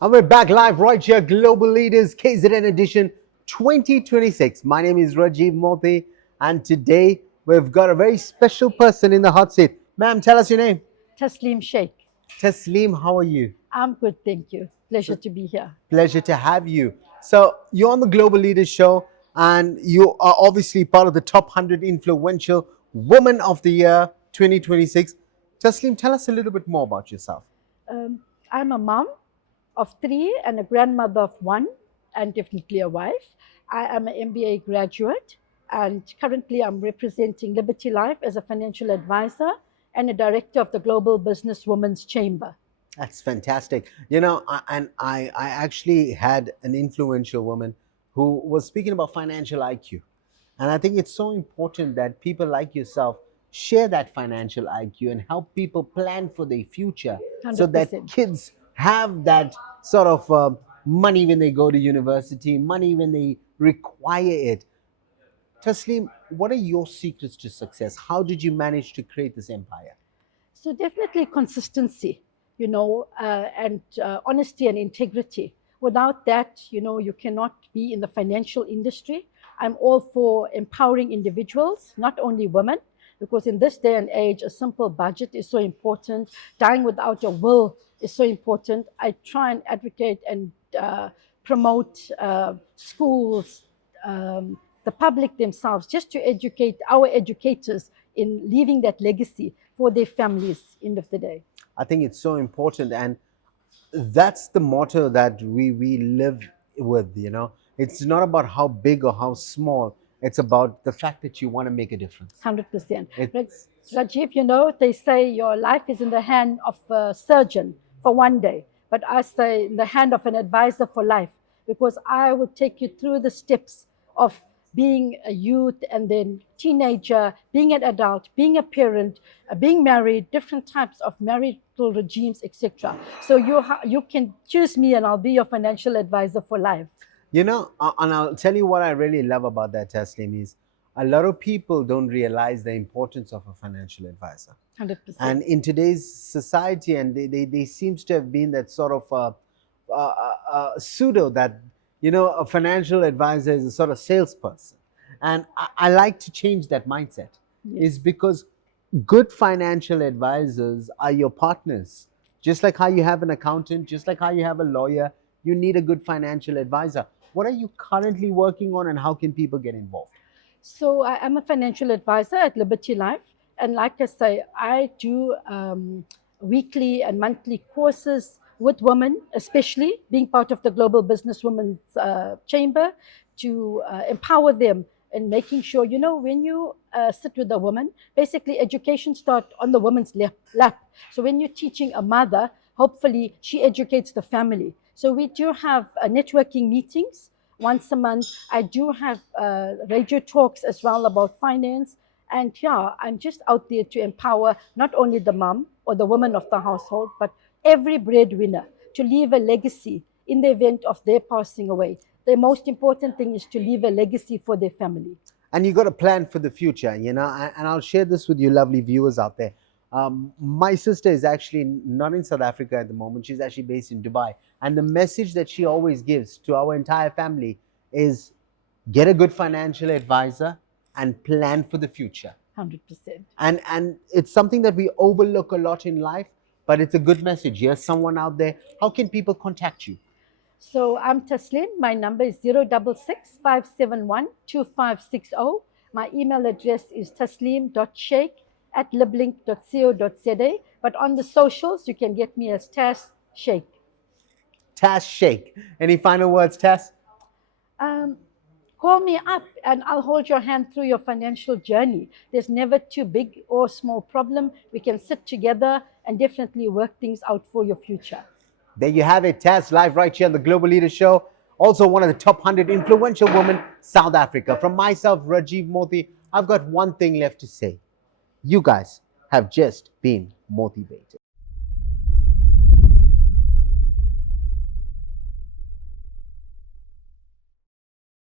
And we're back live right here, Global Leaders KZN Edition 2026. My name is Rajiv Mothie, and today we've got a very special person in the hot seat. Ma'am, tell us your name. Tasneem Sheikh. Tasneem, how are you? I'm good, thank you. Pleasure So, to be here. pleasure to have you. So, you're on the Global Leaders Show, and you are obviously part of the top 100 influential Women of the Year 2026. Tasneem, tell us a little bit more about yourself. Um, I'm a mom of three and a grandmother of one, and definitely a wife. I am an MBA graduate, and currently I'm representing Liberty Life as a financial advisor and a director of the Global Business Women's Chamber. That's fantastic. I actually had an influential woman who was speaking about financial IQ. And I think it's so important that people like yourself share that financial IQ and help people plan for their future so that 100%. kids have that sort of money when they go to university, money when they require it. Taslim, what are your secrets to success? How did you manage to create this empire? So definitely consistency, and honesty and integrity. Without that, you cannot be in the financial industry. I'm all for empowering individuals, not only women, because in this day and age, a simple budget is so important. Dying without a will is so important. I try and advocate and promote schools, the public themselves, just to educate our educators in leaving that legacy for their families, end of the day. I think it's so important, and that's the motto that we live with. It's not about how big or how small, it's about the fact that you want to make a difference. 100%. It's Rajiv, they say your life is in the hand of a surgeon for one day, but I say in the hand of an advisor for life, because I would take you through the steps of being a youth and then teenager, being an adult, being a parent, being married, different types of marital regimes, etc. So you can choose me and I'll be your financial advisor for life. and I'll tell you what I really love about that, Taslim, is a lot of people don't realize the importance of a financial advisor. 100%. And in today's society, and they seems to have been that sort of pseudo that a financial advisor is a sort of salesperson, and I like to change that mindset. Yes. Is because good financial advisors are your partners. Just like how you have an accountant, just like how you have a lawyer, you need a good financial advisor. What are you currently working on, and how can people get involved? So I am a financial advisor at Liberty Life. And like I say, I do weekly and monthly courses with women, especially being part of the Global Business Women's Chamber, to empower them and making sure, when you sit with a woman, basically education starts on the woman's lap. So when you're teaching a mother, hopefully she educates the family. So we do have networking meetings once a month. I do have radio talks as well about finance. And yeah, I'm just out there to empower not only the mom or the woman of the household, but every breadwinner to leave a legacy in the event of their passing away. The most important thing is to leave a legacy for their family. And you got to plan for the future, and I'll share this with you lovely viewers out there. My sister is actually not in South Africa at the moment. She's actually based in Dubai, and the message that she always gives to our entire family is get a good financial advisor and plan for the future. 100%. And it's something that we overlook a lot in life, but it's a good message. Here's someone out there. How can people contact you? So I'm Tasneem. My number is 066-571-2560. My email address is tasneem.sheikh@liblink.co.za. But on the socials, you can get me as Tas Sheikh. Tas Sheikh. Any final words, Tas? Call me up and I'll hold your hand through your financial journey. There's never too big or small problem. We can sit together and definitely work things out for your future. There you have it, Tas, live right here on the Global Leader Show. Also one of the top 100 influential women, South Africa. From myself, Rajiv Mothie, I've got one thing left to say. You guys have just been motivated.